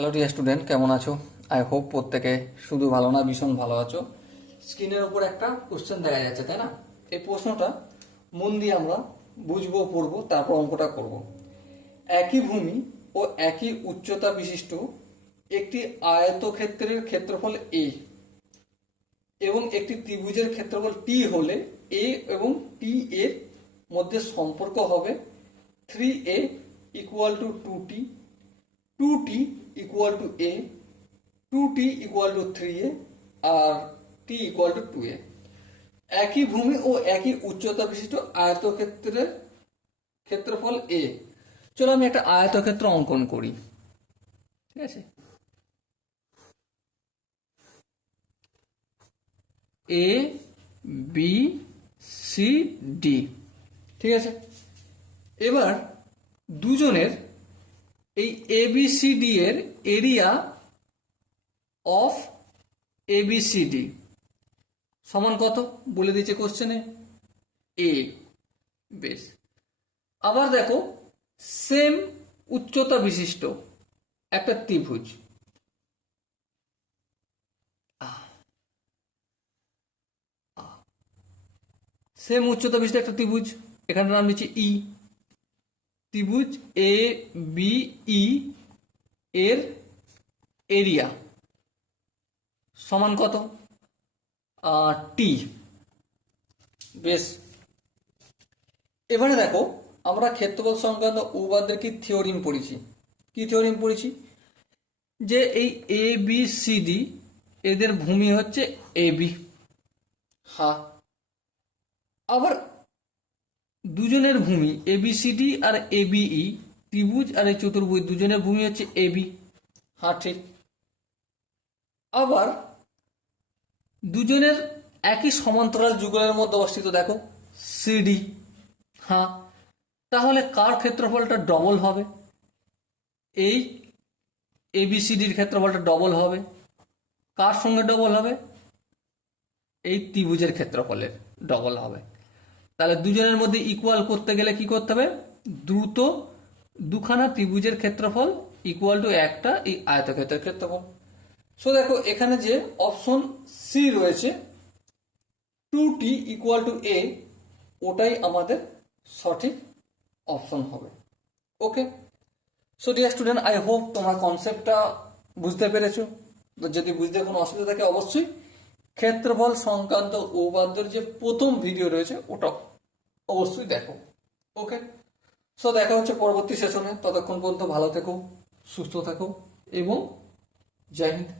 Hello dear student, কেমন আছো? I hope প্রত্যেকে শুধু ভালো না, ভীষণ ভালো আছো। স্ক্রিনের উপর একটা কোশ্চেন দেখা যাচ্ছে, তাই না? এই প্রশ্নটা মন দিয়ে আমরা বুঝবো, পড়বো, তারপর অঙ্কটা করব। একই ভূমি ও একই উচ্চতা বিশিষ্ট একটি আয়তক্ষেত্রের ক্ষেত্রফল এ এবং একটি ত্রিভুজের ক্ষেত্রফল টি হলে এ এবং টি এর মধ্যে সম্পর্ক হবে 3a equal to 2t, 2t equal to a, 2t equal to 3a আর t ইকুয়াল টু 2a। একই ভূমি ও একই উচ্চতা বিশিষ্ট আয়তক্ষেত্রের ক্ষেত্রফল a। চলো আমি একটা আয়তক্ষেত্র অঙ্কন করি, ঠিক আছে? এ বি সি ডি, ঠিক আছে। এবার দুজনের এই এ বি সি ডি এর area of A B C D সমান কত বলে দিয়েছে কোশ্চেনে, এ। বেশ, আবার দেখো সেম উচ্চতা বিশিষ্ট একটা ত্রিভুজ, সেম উচ্চতা বিশিষ্ট একটা ত্রিভুজ, এখানে নাম দিচ্ছি ই। ত্রিভুজ এ বি ই এর এরিয়া সমান কত, টি। বেশ, এবারে দেখো আমরা ক্ষেত্রফল সংক্রান্ত উপপাদ্যের কি থিওরিম পড়েছি, যে এই এ বি সি ডি এদের ভূমি হচ্ছে এ বি। হ্যাঁ, আবার দুজনের ভূমি এ B C D R A B E, ত্রিভুজ আর এই চতুর্ভুজ দুজনের ভূমি হচ্ছে এ বি। হ্যাঁ ঠিক। আবার দুজনের একই সমান্তরাল যুগলের মধ্যে অবস্থিত, দেখো সিডি। হ্যাঁ, তাহলে কার ক্ষেত্রফলটা ডবল হবে? এই এবিসিডির ক্ষেত্রফলটা ডবল হবে। কার সঙ্গে ডবল হবে? এই ত্রিভুজের ক্ষেত্রফলের ডবল হবে। তাহলে দুজনের মধ্যে ইকুয়াল করতে গেলে কি করতে হবে? দ্রুত দুখানা ত্রিভুজের ক্ষেত্রফল ইকুয়াল টু একটা এই আয়তক্ষেত্রের ক্ষেত্রফল। সো দেখো এখানে যে অপশন সি রয়েছে 2t ইকুয়াল টু a, ওটাই আমাদের সঠিক অপশন হবে। Okay, so dear student, I hope তোমরা কনসেপ্টটা বুঝতে পেরেছো। তো যদি বুঝতে কোনো অসুবিধা থাকে অবশ্যই ক্ষেত্রফল সংক্রান্ত উপপাদ্যের যে প্রথম ভিডিও রয়েছে ওটা অবশ্যই দেখো। ওকে, সো দেখা হচ্ছে পরবর্তী সেশনে। ততক্ষণ পর্যন্ত ভালো থেকো, সুস্থ থাকো এবং জয় হিন্দ।